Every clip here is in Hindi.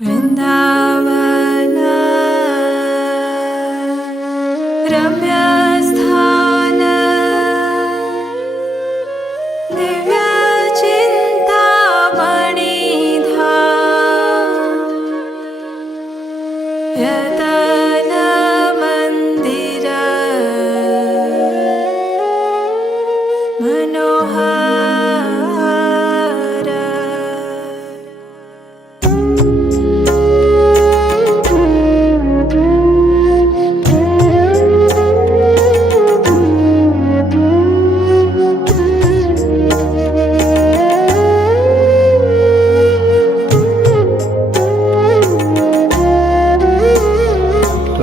वृन्दावन रम्यस्थान दिव्यचिन्तामणिधाम यतन मन्दिर मनोहर।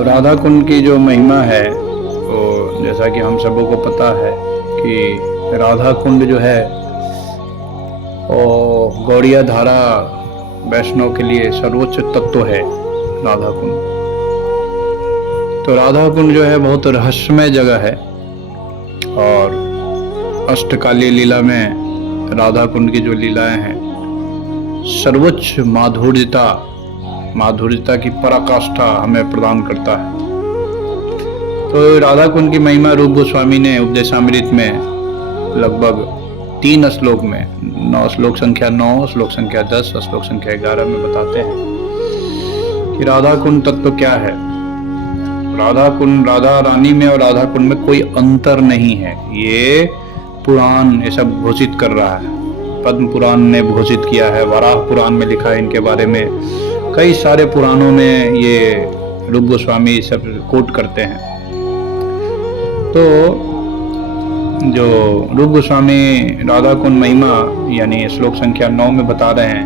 राधा कुंड की जो महिमा है वो जैसा कि हम सबों को पता है कि राधा कुंड जो है वो गौड़िया धारा वैष्णव के लिए सर्वोच्च तत्व है राधा कुंड। तो राधा कुंड जो है बहुत रहस्यमय जगह है और अष्टकालीय लीला में राधा कुंड की जो लीलाएं हैं सर्वोच्च माधुर्यता की पराकाष्ठा हमें प्रदान करता है। तो राधा कुंड की महिमा रूप गोस्वामी ने उपदेशामृत में लगभग 3 श्लोक में 9 श्लोक संख्या 9, श्लोक संख्या 10, श्लोक संख्या 11 में बताते हैं कि राधा कुंड तत्व क्या है। राधा कुंड, राधा रानी में और राधा कुंड में कोई अंतर नहीं है। ये पुराण ये सब घोषित कर रहा है। पद्म पुराण ने घोषित किया है, वराह पुराण में लिखा है इनके बारे में, कई सारे पुराणों में ये रूप गोस्वामी सब कोट करते हैं। तो जो रूप गोस्वामी राधा कुंड महिमा यानी श्लोक संख्या 9 में बता रहे हैं,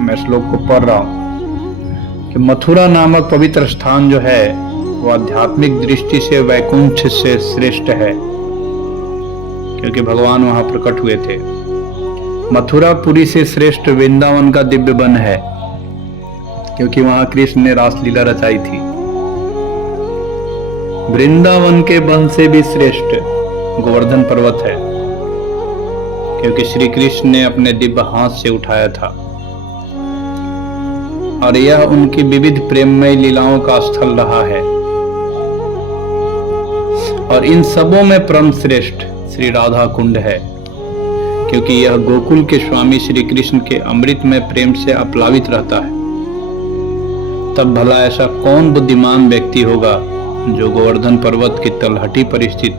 मैं श्लोक को पढ़ रहा हूँ कि मथुरा नामक पवित्र स्थान जो है वो आध्यात्मिक दृष्टि से वैकुंठ से श्रेष्ठ है क्योंकि भगवान वहां प्रकट हुए थे। मथुरा पुरी से श्रेष्ठ वृंदावन का दिव्य वन है क्योंकि वहां कृष्ण ने रासलीला रचाई थी। वृंदावन के वन से भी श्रेष्ठ गोवर्धन पर्वत है क्योंकि श्री कृष्ण ने अपने दिव्य हाथ से उठाया था और यह उनकी विविध प्रेममय लीलाओं का स्थल रहा है। और इन सबों में परम श्रेष्ठ श्री राधा कुंड है क्योंकि यह गोकुल के स्वामी श्री कृष्ण के अमृतमय प्रेम से अप्लावित रहता है। तब भला ऐसा कौन बुद्धिमान व्यक्ति होगा जो गोवर्धन पर्वत की तलहटी पर स्थित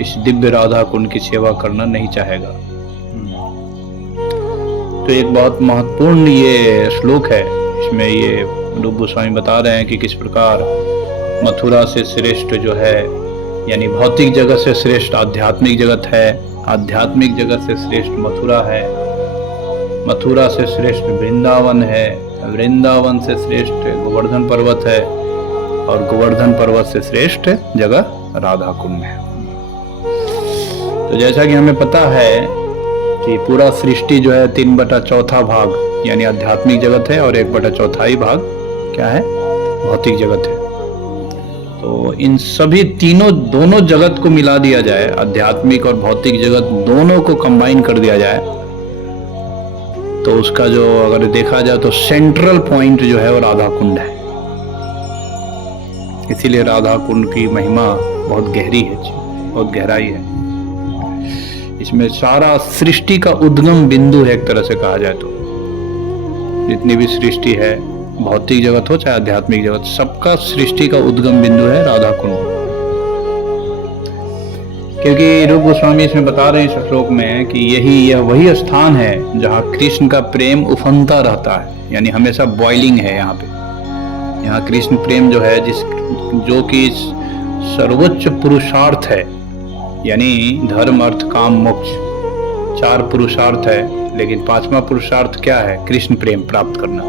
इस दिव्य राधा कुंड की सेवा करना नहीं चाहेगा। तो एक बहुत महत्वपूर्ण ये श्लोक है। इसमें ये रूप गोस्वामी बता रहे हैं कि किस प्रकार मथुरा से श्रेष्ठ जो है यानी भौतिक जगत से श्रेष्ठ आध्यात्मिक जगत है, आध्यात्मिक जगत से श्रेष्ठ मथुरा है, मथुरा से श्रेष्ठ वृंदावन है, वृंदावन से श्रेष्ठ गोवर्धन पर्वत है और गोवर्धन पर्वत से श्रेष्ठ जगह राधा कुंड है। तो जैसा कि हमें पता है कि पूरा सृष्टि जो है 3/4 भाग यानी आध्यात्मिक जगत है और 1/4 भाग क्या है, भौतिक जगत है। तो इन सभी दोनों जगत को मिला दिया जाए, आध्यात्मिक और भौतिक जगत दोनों को कंबाइन कर दिया जाए तो उसका जो अगर देखा जाए तो सेंट्रल पॉइंट जो है वो राधा कुंड है। इसीलिए राधा कुंड की महिमा बहुत गहरी है, बहुत गहराई है। इसमें सारा सृष्टि का उद्गम बिंदु है एक तरह से कहा जाए तो। जितनी भी सृष्टि है, भौतिक जगत हो चाहे आध्यात्मिक जगत, सबका सृष्टि का उद्गम बिंदु है राधा कुंड। क्योंकि रूप गोस्वामी इसमें बता रहे हैं इस श्लोक में कि यह वही स्थान है जहाँ कृष्ण का प्रेम उफनता रहता है, यानी हमेशा बॉइलिंग है यहाँ पे। यहाँ कृष्ण प्रेम जो है जो कि सर्वोच्च पुरुषार्थ है, यानी धर्म अर्थ काम मोक्ष 4 पुरुषार्थ है, लेकिन 5वां पुरुषार्थ क्या है, कृष्ण प्रेम प्राप्त करना।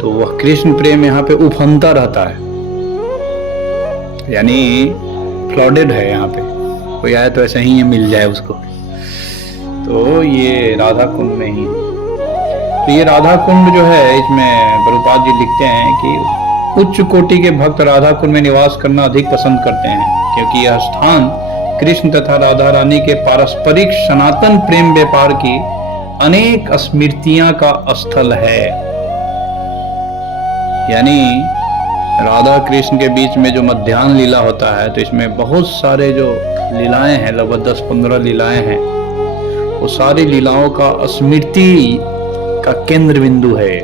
तो वह कृष्ण प्रेम यहाँ पे उफनता रहता है, यानी फ्लडेड है। यहाँ पे कोई आए तो ऐसा ही मिल जाए उसको। तो ये राधा कुंड में ही है। तो ये राधा कुंड जो है इसमें प्रभुपाद जी लिखते हैं कि उच्च कोटि के भक्त राधा कुंड में निवास करना अधिक पसंद करते हैं क्योंकि यह स्थान कृष्ण तथा राधा रानी के पारस्परिक सनातन प्रेम व्यापार की अनेक स्मृतियां का स्थल है। यानी राधा कृष्ण के बीच में जो मध्याह्न लीला होता है, तो इसमें बहुत सारे जो लीलाएं हैं, लगभग 10-15 लीलाएं हैं, वो सारी लीलाओं का स्मृति का केंद्र बिंदु है।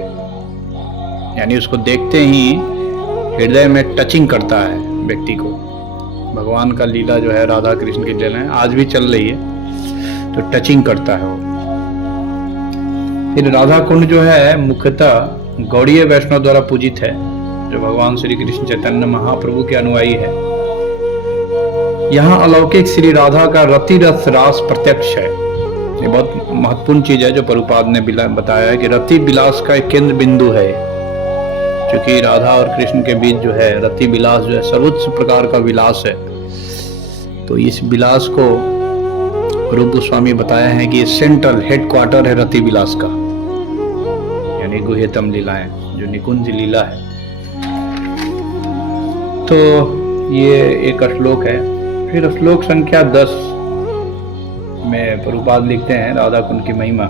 यानी उसको देखते ही हृदय में टचिंग करता है व्यक्ति को। भगवान का लीला जो है, राधा कृष्ण की लीला है, आज भी चल रही है, तो टचिंग करता है वो। फिर राधा कुंड जो है मुख्यतः गौड़ीय वैष्णव द्वारा पूजित है, जो भगवान श्री कृष्ण चैतन्य महाप्रभु के अनुयायी है। यहाँ अलौकिक श्री राधा का रति रस रास प्रत्यक्ष है। ये बहुत महत्वपूर्ण चीज है जो प्रभुपाद ने बताया है कि रति विलास का एक केंद्र बिंदु है। क्योंकि राधा और कृष्ण के बीच जो है रति विलास जो है सर्वोच्च प्रकार का विलास है। तो इस विलास को रूप गोस्वामी बताया है कि सेंट्रल हेडक्वार्टर है रति विलास का, यानी गुह्यतम लीलाएं जो निकुंज लीला है। तो ये एक श्लोक है। फिर श्लोक संख्या 10 में प्रभुपाद लिखते हैं राधा कुंड की महिमा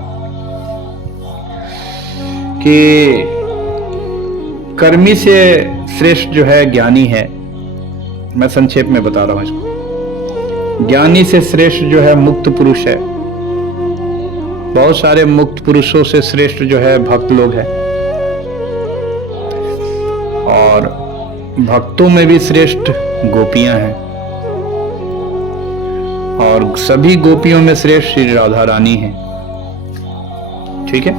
कि कर्मी से श्रेष्ठ जो है ज्ञानी है। मैं संक्षेप में बता रहा हूं इसको। ज्ञानी से श्रेष्ठ जो है मुक्त पुरुष है। बहुत सारे मुक्त पुरुषों से श्रेष्ठ जो है भक्त लोग हैं, और भक्तों में भी श्रेष्ठ गोपियां हैं, और सभी गोपियों में श्रेष्ठ श्री राधा रानी है। ठीक है।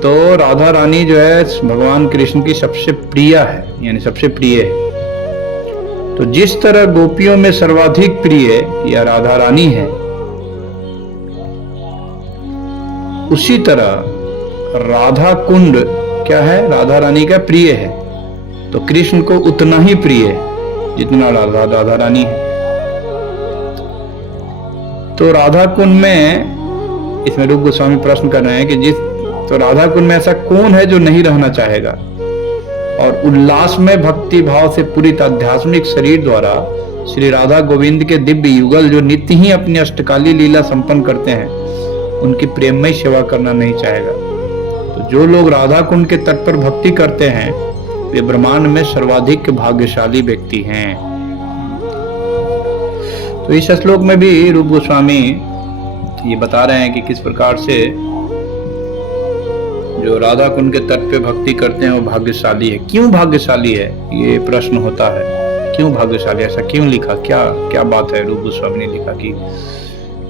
तो राधा रानी जो है भगवान कृष्ण की सबसे प्रिय है, यानी सबसे प्रिय है। तो जिस तरह गोपियों में सर्वाधिक प्रिय या राधा रानी है, उसी तरह राधा कुंड क्या है, राधा रानी का प्रिय है। तो कृष्ण को उतना ही प्रिय है जितना राधा रानी है। तो राधा कुंड में, इसमें रूप गोस्वामी प्रश्न कर रहे हैं कि तो राधा कुंड में ऐसा कौन है जो नहीं रहना चाहेगा, और उल्लास में भक्ति भाव से पूरित आध्यात्मिक शरीर द्वारा श्री राधा गोविंद के दिव्य युगल जो नित्य ही अपनी अष्टकाली लीला संपन्न करते हैं, उनकी प्रेममय सेवा करना नहीं चाहेगा। तो जो लोग राधा कुंड के तट पर भक्ति करते हैं, वे ब्रह्मांड में सर्वाधिक भाग्यशाली व्यक्ति हैं। तो इस श्लोक में भी रूप गोस्वामी ये बता रहे हैं कि किस प्रकार से जो राधा कुंड के तट पे भक्ति करते हैं वो भाग्यशाली है। क्यों भाग्यशाली है, ये प्रश्न होता है। क्यों भाग्यशाली, ऐसा क्यों लिखा, क्या बात है। रूप गोस्वामी ने लिखा कि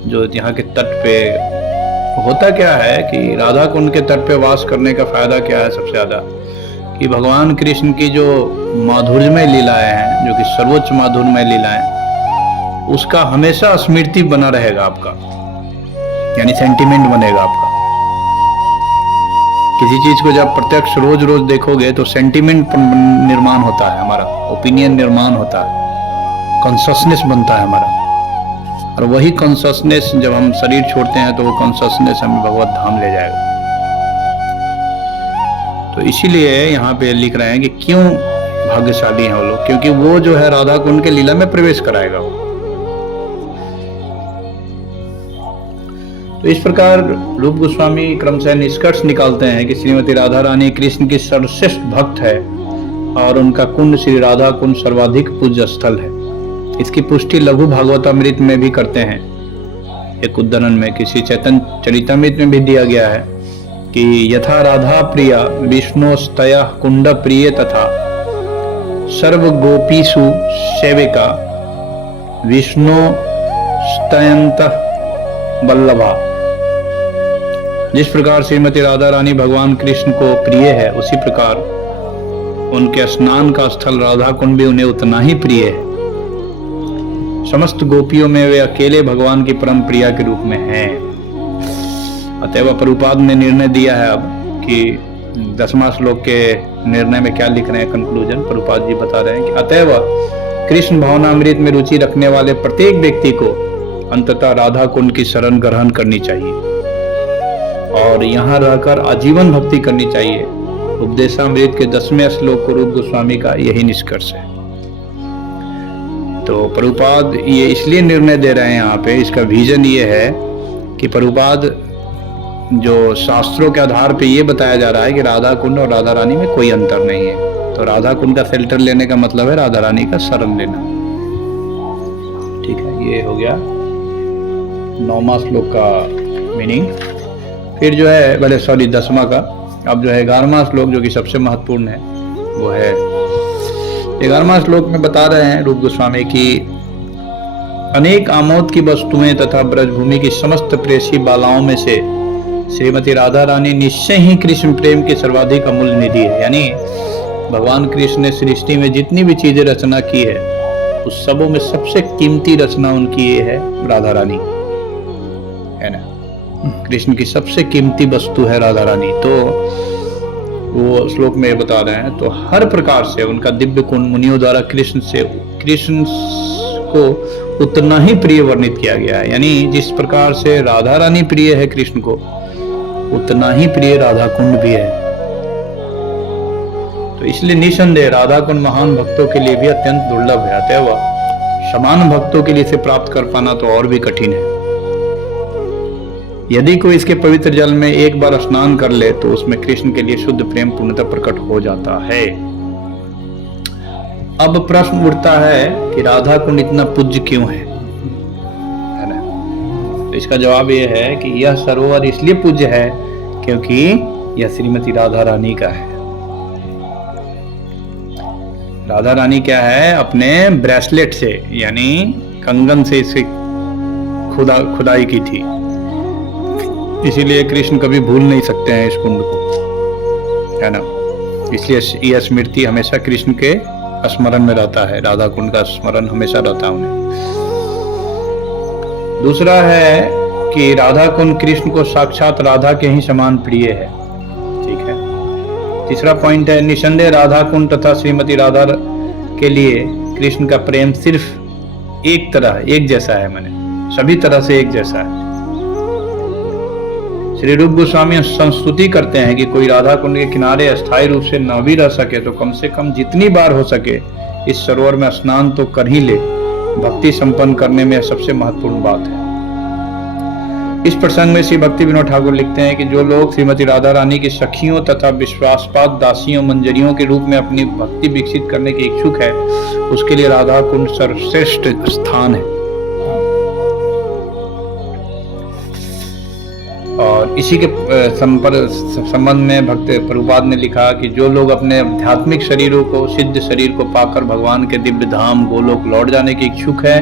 जो यहाँ के तट पे होता क्या है कि राधा कुंड के तट पे वास करने का फायदा क्या है सबसे ज्यादा, कि भगवान कृष्ण की जो माधुर्यमय लीलाएं हैं, जो कि सर्वोच्च माधुर्यमय लीलाएं, उसका हमेशा स्मृति बना रहेगा आपका, यानी सेंटिमेंट बनेगा आपका। किसी चीज को जब प्रत्यक्ष रोज रोज देखोगे तो सेंटिमेंट निर्माण होता है, हमारा ओपिनियन निर्माण होता है, कॉन्शसनेस बनता है हमारा, और वही कॉन्शसनेस जब हम शरीर छोड़ते हैं तो वो कॉन्शसनेस हमें भगवत धाम ले जाएगा। तो इसीलिए यहाँ पे लिख रहे हैं कि क्यों भाग्यशाली हैं वो लोग, क्योंकि वो जो है राधा कुंड के लीला में प्रवेश कराएगा वो। तो इस प्रकार रूप गोस्वामी क्रमशः निष्कर्ष निकालते हैं कि श्रीमती राधा रानी कृष्ण की सर्वश्रेष्ठ भक्त है, और उनका कुंड श्री राधा कुंड सर्वाधिक पूज्य स्थल है। इसकी पुष्टि लघु भागवतामृत में भी करते हैं, एक उद्धरण में किसी चैतन्य चरितामृत में भी दिया गया है कि यथा राधा प्रिया विष्णुस्तया कुंड प्रिय तथा सर्व गोपीषु सेविका विष्णु स्तयंत वल्लभा। जिस प्रकार श्रीमती राधा रानी भगवान कृष्ण को प्रिय है, उसी प्रकार उनके स्नान का स्थल राधा कुंड भी उन्हें उतना ही प्रिय है। समस्त गोपियों में वे अकेले भगवान की परम प्रिया के रूप में हैं। अतएव प्रभुपाद ने निर्णय दिया है अब कि 10वां श्लोक के निर्णय में क्या लिख रहे हैं, कंक्लूजन प्रभुपाद जी बता रहे हैं कि अतएव कृष्ण भावनामृत में रुचि रखने वाले प्रत्येक व्यक्ति को अंततः राधा कुंड की शरण ग्रहण करनी चाहिए और यहाँ रहकर आजीवन भक्ति करनी चाहिए। उपदेशामृत के 10वें श्लोक को रूप गोस्वामी का यही निष्कर्ष है। तो प्रभुपाद ये इसलिए निर्णय दे रहे हैं यहाँ पे, इसका विजन ये है कि प्रभुपाद जो शास्त्रों के आधार पे ये बताया जा रहा है कि राधा कुंड और राधा रानी में कोई अंतर नहीं है, तो राधा कुंड का फिल्टर लेने का मतलब है राधा रानी का शरण लेना। ठीक है, ये हो गया 9वां श्लोक का मीनिंग। फिर जो है 10वां का, अब जो है 11वां श्लोक जो कि सबसे महत्वपूर्ण है वो है 11वां श्लोक में बता रहे हैं रूप गोस्वामी की अनेक आमोद की वस्तुएं तथा ब्रजभूमि की समस्त प्रेसी बालाओं में से श्रीमती राधा रानी निश्चय ही कृष्ण प्रेम की सर्वाधिक अमूल्य निधि है। यानी भगवान कृष्ण ने सृष्टि में जितनी भी चीजें रचना की है उस सबों में सबसे कीमती रचना उनकी ये है राधा रानी, है ना। कृष्ण की सबसे कीमती वस्तु है राधा रानी। तो वो श्लोक में बता रहे हैं, तो हर प्रकार से उनका दिव्य गुण मुनियों द्वारा कृष्ण को उतना ही प्रिय वर्णित किया गया है। यानी जिस प्रकार से राधा रानी प्रिय है कृष्ण को, उतना ही प्रिय राधा कुंड भी है। तो इसलिए निसंदेह राधा कुंड महान भक्तों के लिए भी अत्यंत दुर्लभ है। अतएव समान भक्तों के लिए इसे प्राप्त कर पाना तो और भी कठिन है। यदि कोई इसके पवित्र जल में एक बार स्नान कर ले तो उसमें कृष्ण के लिए शुद्ध प्रेम पूर्णतः प्रकट हो जाता है। अब प्रश्न उठता है कि राधा कुंड इतना पूज्य क्यों है ना। तो इसका जवाब यह है कि यह सरोवर इसलिए पूज्य है क्योंकि यह श्रीमती राधा रानी का है। राधा रानी क्या है, अपने ब्रेसलेट से यानी कंगन से इसे खुदाई की थी, इसीलिए कृष्ण कभी भूल नहीं सकते हैं इस कुंड को, है ना। इसलिए यह स्मृति हमेशा कृष्ण के स्मरण में रहता है, राधा कुंड का स्मरण हमेशा रहता है उन्हें। दूसरा है कि राधा कुंड कृष्ण को साक्षात राधा के ही समान प्रिय है। ठीक है। तीसरा पॉइंट है, निसंदेह राधा कुंड तथा श्रीमती राधा के लिए कृष्ण का प्रेम सिर्फ एक जैसा है, माने सभी तरह से एक जैसा है। श्री रूप गोस्वामी संस्तुति करते हैं कि कोई राधा कुंड के किनारे अस्थायी रूप से न भी रह सके तो कम से कम जितनी बार हो सके इस सरोवर में स्नान तो कर ही ले। भक्ति संपन्न करने में सबसे महत्वपूर्ण बात है। इस प्रसंग में श्री भक्ति विनोद ठाकुर लिखते हैं कि जो लोग श्रीमती राधा रानी की सखियों तथा विश्वासपात दासियों मंजरियों के रूप में अपनी भक्ति विकसित करने के इच्छुक है, उसके लिए राधा कुंड सर्वश्रेष्ठ स्थान है। और इसी के संबंध में भक्त प्रभुपाद ने लिखा कि जो लोग अपने आध्यात्मिक शरीरों को सिद्ध शरीर को पाकर भगवान के दिव्य धाम गोलोक लौट जाने के इच्छुक है,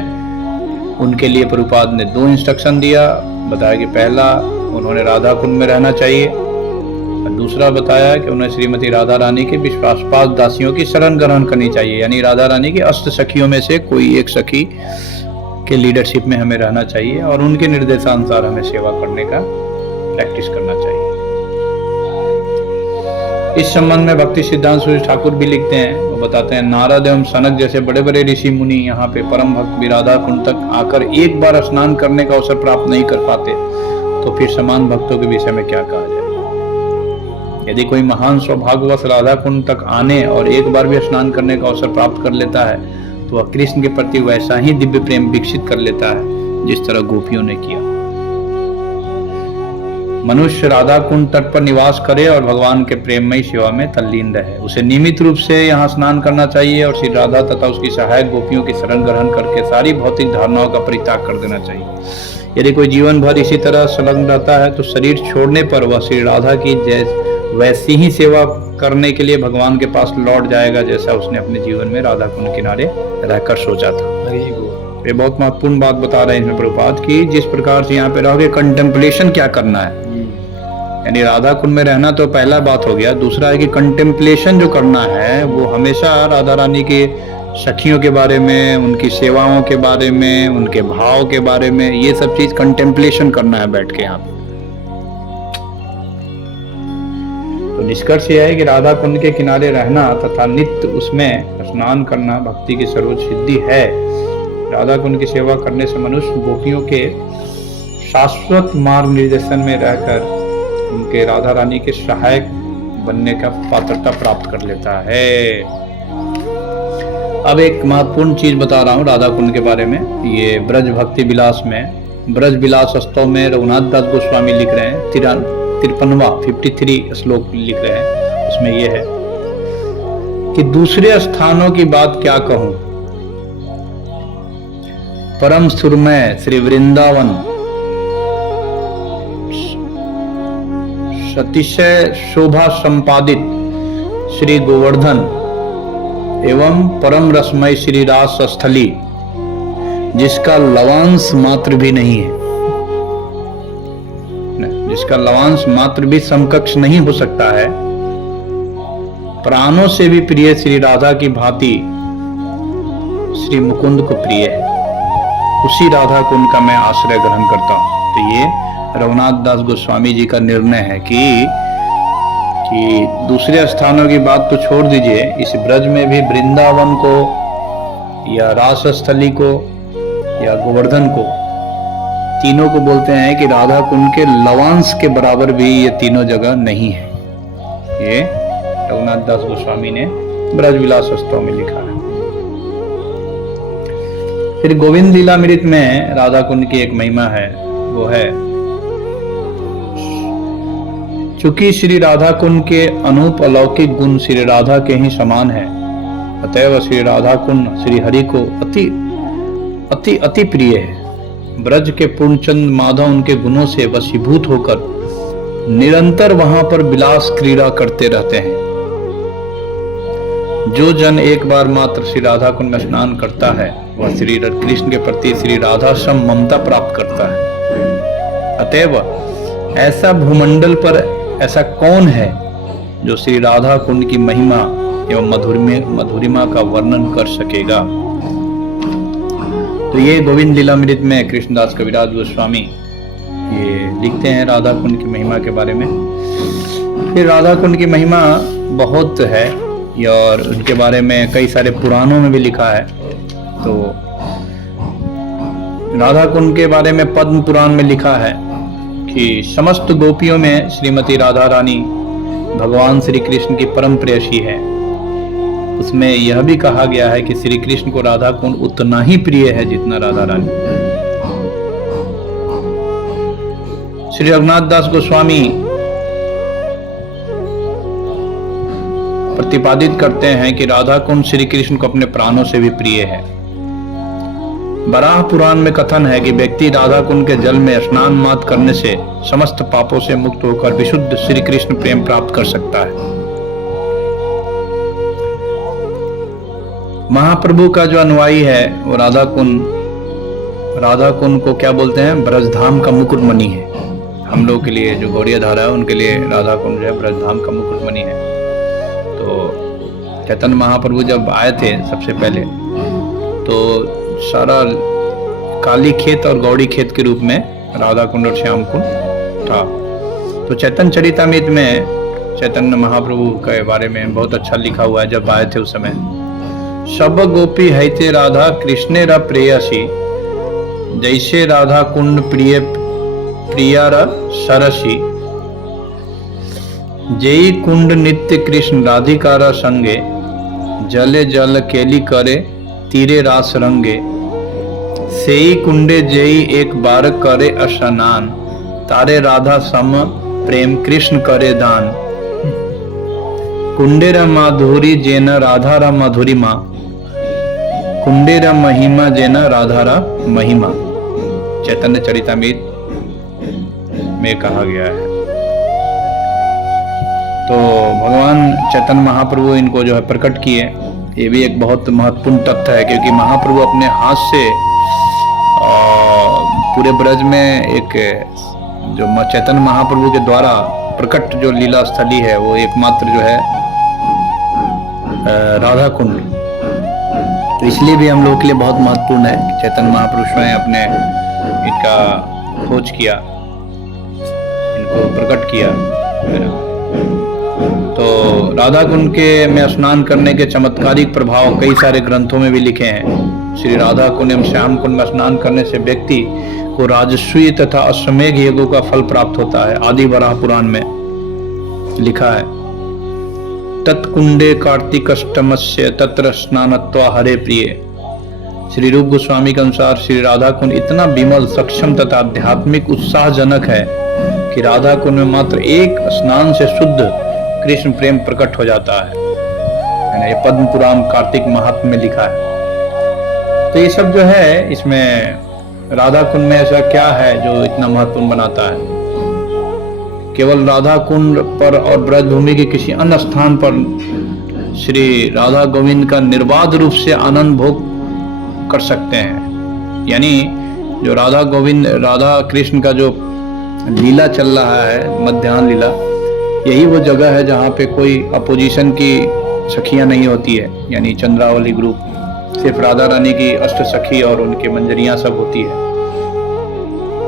उनके लिए प्रभुपाद ने 2 इंस्ट्रक्शन दिया। बताया कि पहला उन्होंने राधा कुंड में रहना चाहिए, और दूसरा बताया कि उन्हें श्रीमती राधा रानी के विश्वासपात दासियों की शरण ग्रहण करनी चाहिए। यानी राधा रानी की अष्ट सखियों में से कोई एक सखी के लीडरशिप में हमें रहना चाहिए और उनके निर्देशानुसार हमें सेवा करने का प्रैक्टिस करना चाहिए। इस संबंध में भक्ति सिद्धांत सूर्य ठाकुर भी लिखते हैं। वो बताते हैं, नारद एवं सनक जैसे बड़े बड़े ऋषि मुनि यहाँ पे परम भक्त भी राधा कुंड तक आकर एक बार स्नान करने का अवसर प्राप्त नहीं कर पाते, तो फिर समान भक्तों के विषय में क्या कहा जाए। यदि कोई महान सौभाग्यवश राधा कुंड तक आने और एक बार भी स्नान करने का अवसर प्राप्त कर लेता है तो वह कृष्ण के प्रति वैसा ही दिव्य प्रेम विकसित कर लेता है जिस तरह गोपियों ने किया। मनुष्य राधा कुंड तट पर निवास करे और भगवान के प्रेममयी सेवा में तल्लीन रहे। उसे नियमित रूप से यहाँ स्नान करना चाहिए और श्री राधा तथा उसकी सहायक गोपियों की शरण ग्रहण करके सारी भौतिक धारणाओं का परित्याग कर देना चाहिए। यदि कोई जीवन भर इसी तरह संलग्न रहता है तो शरीर छोड़ने पर वह श्री राधा की वैसी ही सेवा करने के लिए भगवान के पास लौट जाएगा जैसा उसने अपने जीवन में राधा कुंड किनारे रहकर सोचा था। ये बहुत महत्वपूर्ण बात बता रहे हैं इसमें प्रभुपाद की। जिस प्रकार से यहाँ पे रहोगे, कंटेम्पलेशन क्या करना है, यानी राधा कुंड में रहना तो पहला बात हो गया। दूसरा है कि कंटेम्पलेशन जो करना है वो हमेशा राधा रानी के सखियों के बारे में, उनकी सेवाओं के बारे में, उनके भाव के बारे में, ये सब चीज कंटेम्पलेशन करना है बैठ के यहाँ पे। तो निष्कर्ष यह है कि राधा कुंड के किनारे रहना तथा नित्य उसमें स्नान करना भक्ति की सर्वोच्च सिद्धि है। राधा कुंड की सेवा करने से मनुष्य गोपियों के शाश्वत मार्ग निर्देशन में रहकर उनके राधा रानी के सहायक बनने का पात्रता प्राप्त कर लेता है। अब एक महत्वपूर्ण चीज बता रहा हूँ राधा कुंड के बारे में। ये ब्रज भक्ति विलास में ब्रज विलास स्तव में रघुनाथ दास गोस्वामी लिख रहे हैं 53 श्लोक लिख रहे हैं। उसमें यह है कि दूसरे स्थानों की बात क्या कहूं, परम सुरमय श्री वृंदावन, अतिशय शोभा संपादित श्री गोवर्धन एवं परम रसमय श्री रास स्थली, जिसका लवांश मात्र भी नहीं है, जिसका लवांश मात्र भी समकक्ष नहीं हो सकता है, प्राणों से भी प्रिय श्री राधा की भांति श्री मुकुंद को प्रिय है। उसी राधा कुंड का मैं आश्रय ग्रहण करता हूं। तो ये रघुनाथ दास गोस्वामी जी का निर्णय है कि दूसरे स्थानों की बात तो छोड़ दीजिए, इस ब्रज में भी वृंदावन को या रास स्थली को या गोवर्धन को, तीनों को बोलते हैं कि राधा कुंड के लवांश के बराबर भी ये तीनों जगह नहीं है। ये रघुनाथ दास गोस्वामी ने ब्रज विलास स्तव में लिखा है। फिर गोविंद लीलामृत में राधा कुंड की एक महिमा है, वो है चूंकि श्री राधा कुंड के अनूप अलौकिक गुण श्री राधा के ही समान है, अतएव श्री राधा कुंड श्री हरि को अति अति अति प्रिय है। ब्रज के पूर्णचंद माधव उनके गुणों से वशीभूत होकर निरंतर वहां पर विलास क्रीड़ा करते रहते हैं। जो जन एक बार मात्र श्री राधा कुंड में स्नान करता है, वह श्री कृष्ण के प्रति श्री राधा सम ममता प्राप्त करता है। अतएव ऐसा भूमंडल पर ऐसा कौन है जो श्री राधा कुंड की महिमा एवं मधुरिमा का वर्णन कर सकेगा। तो ये गोविंद लीलामृत में कृष्णदास कविराज गोस्वामी ये लिखते हैं राधा कुंड की महिमा के बारे में। फिर राधा कुंड की महिमा बहुत है और उनके बारे में कई सारे पुराणों में भी लिखा है। तो राधा कुंड के बारे में पद्म पुराण में लिखा है कि समस्त गोपियों में श्रीमती राधा रानी भगवान श्री कृष्ण की परम प्रेयसी है। उसमें यह भी कहा गया है कि श्री कृष्ण को राधा कुंड उतना ही प्रिय है जितना राधा रानी। श्री रघुनाथ दास गोस्वामी प्रतिपादित करते हैं कि राधा कुंड श्री कृष्ण को अपने प्राणों से भी प्रिय है। बराह पुराण में कथन है कि व्यक्ति राधा कुंड के जल में स्नान मात्र करने से समस्त पापों से मुक्त होकर विशुद्ध श्री कृष्ण प्रेम प्राप्त कर सकता है। महाप्रभु का जो अनुयायी है वो राधा कुंड को क्या बोलते हैं, ब्रजधाम का मुकुटमणि है। हम लोग के लिए जो गौड़िया धारा है उनके लिए राधा कुंड जो है ब्रजधाम का मुकुटमणि है। तो चैतन्य महाप्रभु जब आए थे सबसे पहले तो सारा काली खेत और गौड़ी खेत के रूप में राधा कुंड और श्याम कुंड था। तो चैतन्य चरितामृत में चैतन्य महाप्रभु के बारे में बहुत अच्छा लिखा हुआ है। जब आए थे उस समय, सब गोपी हैते राधा कृष्णे रा प्रेयसी, जैसे राधा कुंड प्रिय प्रिया रा सरसी, जय कुंड नित्य कृष्ण राधिकारा संगे, जले जल केली करे तीरे रास रंगे, सेई कुंडे जई एक बार करे स्नान, तारे राधा सम प्रेम कृष्ण करे दान, कुंडेरा माधुरी जेना राधारा मधुरिमा, कुंडेरा महिमा जेना राधारा महिमा। चैतन्य चरितामृत में कहा गया है। तो भगवान चैतन्य महाप्रभु इनको जो है प्रकट किए, ये भी एक बहुत महत्वपूर्ण तथ्य है, क्योंकि महाप्रभु अपने हाथ से पूरे ब्रज में एक जो चैतन्य महाप्रभु के द्वारा प्रकट जो लीला स्थली है वो एकमात्र जो है राधा कुंड। तो इसलिए भी हम लोगों के लिए बहुत महत्वपूर्ण है कि चैतन्य महापुरुष ने अपने इनका खोज किया, इनको प्रकट किया। तो राधा कुंड के में स्नान करने के चमत्कारिक प्रभाव कई सारे ग्रंथों में भी लिखे हैं। श्री राधा कुंड एवं श्याम कुंड में स्नान करने से व्यक्ति को राजस्वी तथा अश्वमेघ यज्ञों का फल प्राप्त होता है। आदि वराह पुराण में लिखा है, तत्कुंडे कार्तिकष्टमस्य तत्र स्नानत्वा हरे प्रिय, श्री रूप गोस्वामी के अनुसार श्री राधा कुंड इतना विमल, सक्षम तथा आध्यात्मिक उत्साहजनक है कि राधा कुंड में मात्र एक स्नान से शुद्ध कृष्ण प्रेम प्रकट हो जाता है ना। ये पद्म पुराण कार्तिक महात्म्य में लिखा है। तो ये सब जो है, इसमें राधा कुंड में ऐसा क्या है जो इतना महत्वपूर्ण बनाता है? केवल राधा कुंड पर और ब्रजभूमि के किसी अन्य स्थान पर श्री राधा गोविंद का निर्बाध रूप से आनंद भोग कर सकते हैं। यानी जो राधा गोविंद, राधा कृष्ण का जो लीला चल रहा है, मध्याह्न लीला, यही वो जगह है जहाँ पे कोई अपोजिशन की सखियां नहीं होती है। यानी चंद्रावली ग्रुप, सिर्फ राधा रानी की अष्ट सखी और उनके मंजरियां सब होती है,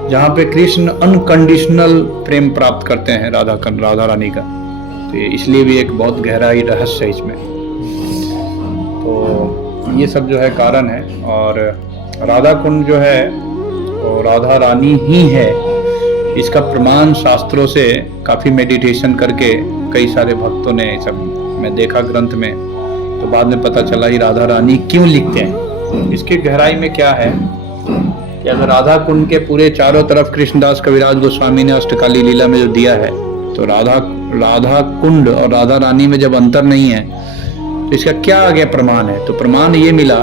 जहाँ पे कृष्ण अनकंडीशनल प्रेम प्राप्त करते हैं राधा रानी का। तो इसलिए भी एक बहुत गहराई रहस्य है इसमें। तो ये सब जो है कारण है। और राधा कुंड जो है वो राधा रानी ही है, इसका प्रमाण शास्त्रों से काफ़ी मेडिटेशन करके कई सारे भक्तों ने, सब मैं देखा ग्रंथ में, तो बाद में पता चला ही राधा रानी क्यों लिखते हैं। इसकी गहराई में क्या है कि अगर राधा कुंड के पूरे चारों तरफ कृष्णदास कविराज गोस्वामी ने अष्टकाली लीला में जो दिया है, तो राधा कुंड और राधा रानी में जब अंतर नहीं है तो इसका क्या आगे प्रमाण है? तो प्रमाण ये मिला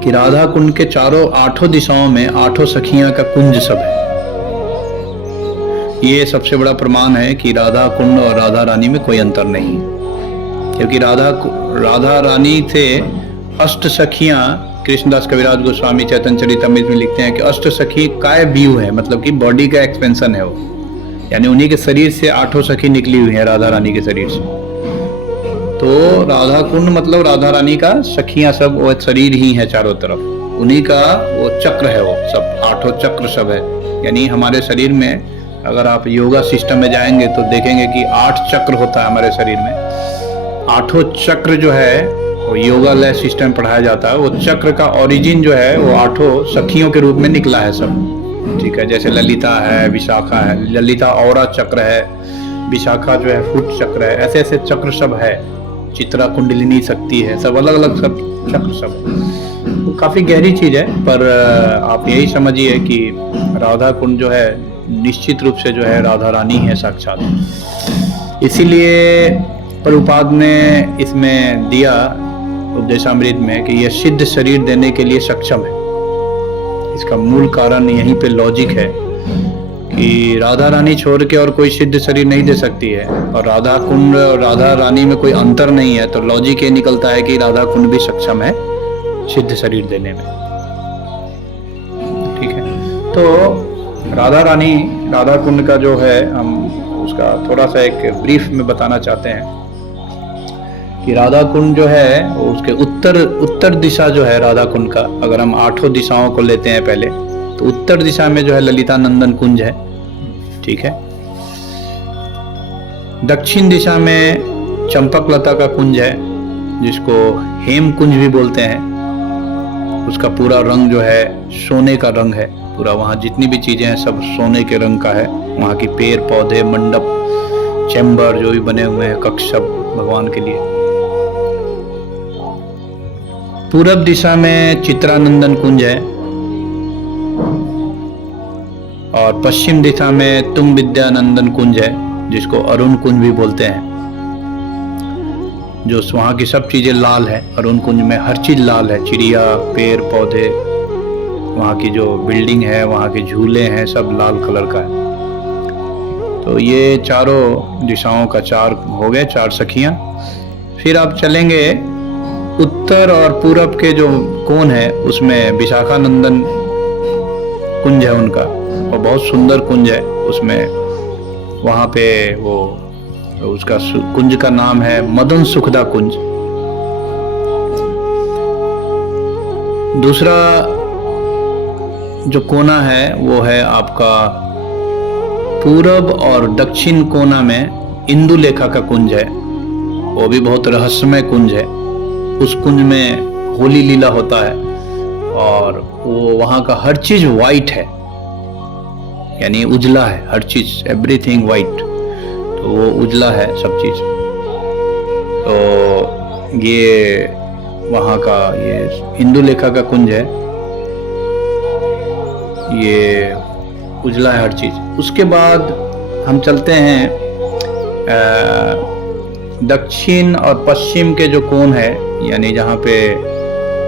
कि राधा कुंड के चारों 8 दिशाओं में 8 सखियां का कुंज सब है। ये सबसे बड़ा प्रमाण है कि राधा कुंड और राधा रानी में कोई अंतर नहीं है, क्योंकि राधा रानी थे अष्ट सखियां। कृष्णदास कविराज गोस्वामी चैतन्य चरितमृत में लिखते हैं कि अष्ट सखी काय व्यू है, मतलब कि बॉडी का एक्सपेंशन है वो, यानी उन्हीं के शरीर से 8 सखी निकली हुई है राधा रानी के शरीर से। तो राधा कुंड मतलब राधा रानी का सखियां सब वो शरीर ही है चारों तरफ, उन्हीं का वो चक्र है, वो सब 8 चक्र सब है। यानी हमारे शरीर में अगर आप योगा सिस्टम में जाएंगे तो देखेंगे कि 8 चक्र होता है हमारे शरीर में। 8 चक्र जो है वो योगा लय सिस्टम पढ़ाया जाता है। वो चक्र का ओरिजिन जो है वो 8 सखियों के रूप में निकला है सब, ठीक है। जैसे ललिता है, विशाखा है, ललिता औरा चक्र है, विशाखा जो है फुट चक्र है, ऐसे ऐसे चक्र सब है। चित्रा कुंडलिनी शक्ति है, सब अलग अलग सब चक्र सब है। तो काफी गहरी चीज है, पर आप यही समझिए कि राधा कुंड जो है निश्चित रूप से जो है राधा रानी है साक्षात। इसीलिए प्रभुपाद ने इसमें दिया उपदेशामृत में कि यह सिद्ध शरीर देने के लिए सक्षम है। इसका मूल कारण यहीं पे लॉजिक है कि राधा रानी छोड़ के और कोई सिद्ध शरीर नहीं दे सकती है, और राधा कुंड और राधा रानी में कोई अंतर नहीं है। तो लॉजिक ये निकलता है कि राधा कुंड भी सक्षम है सिद्ध शरीर देने में, ठीक है। तो राधा रानी, राधा कुंड का जो है, हम उसका थोड़ा सा एक ब्रीफ में बताना चाहते हैं कि राधा कुंड जो है वो उसके उत्तर दिशा जो है राधा कुंड का, अगर हम 8 दिशाओं को लेते हैं पहले, तो उत्तर दिशा में जो है ललिता नंदन कुंज है, ठीक है। दक्षिण दिशा में चंपक लता का कुंज है, जिसको हेम कुंज भी बोलते हैं। उसका पूरा रंग जो है सोने का रंग है, पूरा वहाँ जितनी भी चीजें हैं सब सोने के रंग का है। वहाँ की पेड़ पौधे, मंडप, चैम्बर जो भी बने हुए हैं, कक्ष सब भगवान के लिए। पूरब दिशा में चित्रानंदन कुंज है, और पश्चिम दिशा में तुंग विद्यानंदन कुंज है, जिसको अरुण कुंज भी बोलते हैं। जो वहाँ की सब चीजें लाल है, अरुण कुंज में हर चीज लाल है, चिड़िया, पेड़ पौधे, वहाँ की जो बिल्डिंग है, वहाँ के झूले हैं, सब लाल कलर का है। तो ये चारों दिशाओं का 4 हो गए, 4 सखियां। फिर आप चलेंगे उत्तर और पूरब के जो कोण है, उसमें विशाखानंदन कुंज है उनका, और बहुत सुंदर कुंज है। उसमें वहाँ पे वो उसका कुंज का नाम है मदन सुखदा कुंज। दूसरा जो कोना है वो है आपका पूरब और दक्षिण कोना में इंदुलेखा का कुंज है, वो भी बहुत रहस्यमय कुंज है। उस कुंज में होली लीला होता है, और वो वहाँ का हर चीज वाइट है, यानी उजला है हर चीज, एवरीथिंग वाइट। तो वो उजला है सब चीज। तो ये वहाँ का ये हिंदू लेखा का कुंज है, ये उजला है हर चीज। उसके बाद हम चलते हैं दक्षिण और पश्चिम के जो कोण है, यानी जहाँ पे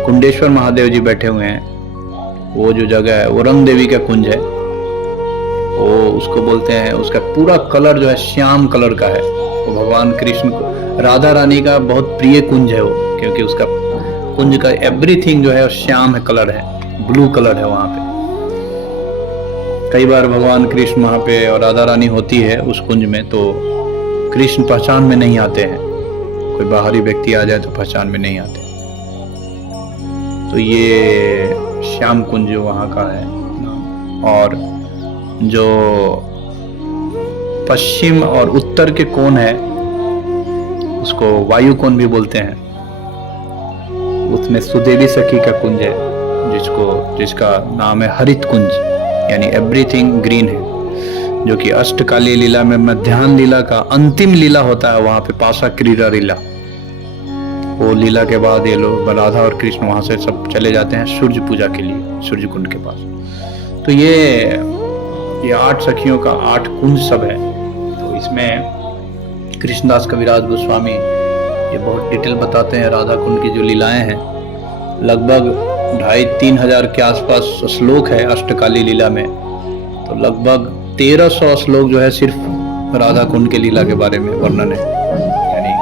कुंडेश्वर महादेव जी बैठे हुए हैं, वो जो जगह है वो रंग देवी का कुंज है। वो उसको बोलते हैं, उसका पूरा कलर जो है श्याम कलर का है। वो भगवान कृष्ण को, राधा रानी का बहुत प्रिय कुंज है वो, क्योंकि उसका कुंज का एवरीथिंग जो है श्याम है, कलर है, ब्लू कलर है वहाँ पे। कई बार भगवान कृष्ण वहाँ पे और राधा रानी होती है उस कुंज में, तो कृष्ण पहचान में नहीं आते हैं। कोई बाहरी व्यक्ति आ जाए तो पहचान में नहीं आते। तो ये श्याम कुंज वहाँ का है। और जो पश्चिम और उत्तर के कोण है उसको वायु कोण भी बोलते हैं। उसमें सुदेवी सखी का कुंज है, जिसका नाम है हरित कुंज, यानी एवरीथिंग ग्रीन है, जो कि अष्टकाली लीला में मध्याह्न लीला का अंतिम लीला होता है वहां पे, पासा क्रीड़ा लीला। वो लीला के बाद ये लोग राधा और कृष्ण वहां से सब चले जाते हैं सूर्य पूजा के लिए, सूर्य कुंड के पास। तो ये 8 सखियों का 8 कुंज सब है। तो इसमें कृष्णदास कविराज गोस्वामी ये बहुत डिटेल बताते हैं राधा कुंड की जो लीलाएं हैं। लगभग 2,500-3 हजार के आसपास श्लोक है अष्टकाली लीला में। तो लगभग 1300 श्लोक जो है सिर्फ राधा कुंड के लीला के बारे में वर्णन है, यानी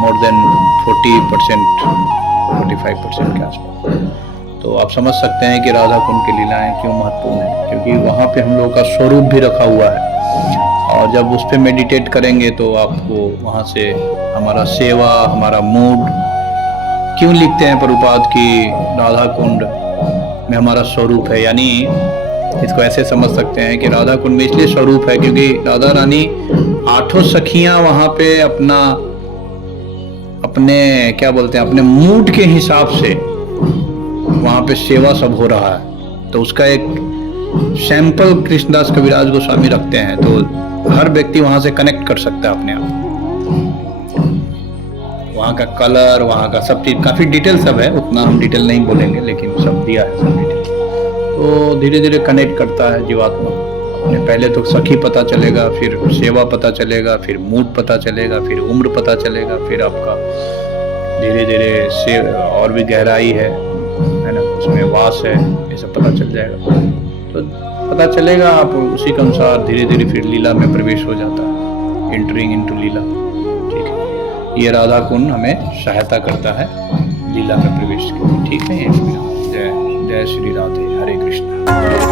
मोर देन 40%, 45% के आसपास। तो आप समझ सकते हैं कि राधा कुंड की लीलाएं क्यों महत्वपूर्ण है, क्योंकि वहाँ पे हम लोगों का स्वरूप भी रखा हुआ है। और जब उस पर मेडिटेट करेंगे तो आपको वहाँ से हमारा सेवा, हमारा मूड, क्यों लिखते हैं प्रभुपाद की राधा कुंड में हमारा स्वरूप है, यानी इसको ऐसे समझ सकते हैं कि राधा कुंड में इसलिए स्वरूप है क्योंकि राधा रानी 8 सखियां वहां पे अपने क्या बोलते हैं, अपने मूड के हिसाब से वहां पे सेवा सब हो रहा है। तो उसका एक सैंपल कृष्णदास कविराज गोस्वामी रखते हैं, तो हर व्यक्ति वहां से कनेक्ट कर सकता है अपने आप। वहाँ का कलर, वहाँ का सब चीज काफी डिटेल सब है, उतना हम डिटेल नहीं बोलेंगे, लेकिन सब दिया है सब डिटेल। तो धीरे धीरे कनेक्ट करता है जीवात्मा अपने। पहले तो सखी पता चलेगा, फिर सेवा पता चलेगा, फिर मूड पता चलेगा, फिर उम्र पता चलेगा, फिर आपका धीरे धीरे से और भी गहराई है ना, उसमें वास है, ये सब पता चल जाएगा। तो पता चलेगा, आप उसी के अनुसार धीरे धीरे फिर लीला में प्रवेश हो जाता है, एंटरिंग इनटू लीला। ठीक है, ये राधा कुंड हमें सहायता करता है लीला में प्रवेश के लिए। ठीक है, जय जय श्री राधे, हरे कृष्ण।